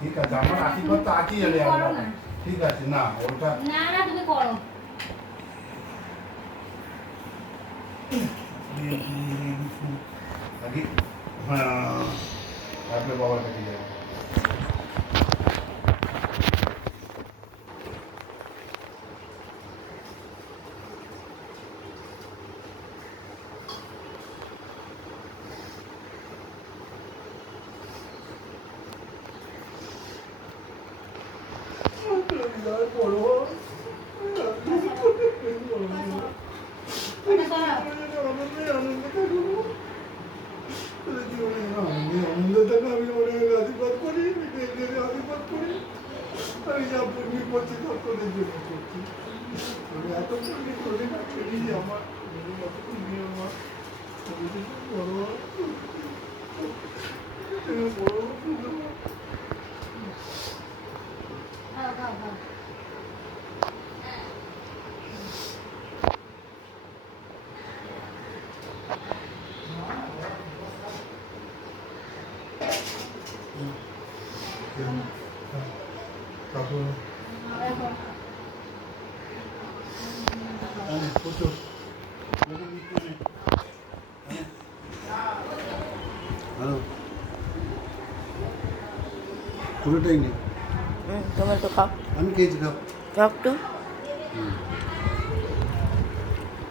ঠিক আছে, আমার আশীর্বাদ তো আছেই। ঠিক আছে, না ওটা না না তুমি করো। আগে হ্যাঁ, আপনার বাবার কাছে যাবো। আনন্দ থাকে, আমি অনেক আশীর্বাদ করি, আশীর্বাদ করি। আমি যা পুণ্য করছি সকলের জন্য করছি। আমি এত পুণ্য করি না, করি আমার এত পুণ্য আমার বড় বড় তারপর প্রচুর পুরোটাই নেই। তোমার তো খাও, আমি খেয়েছি, খাও খাও একটু।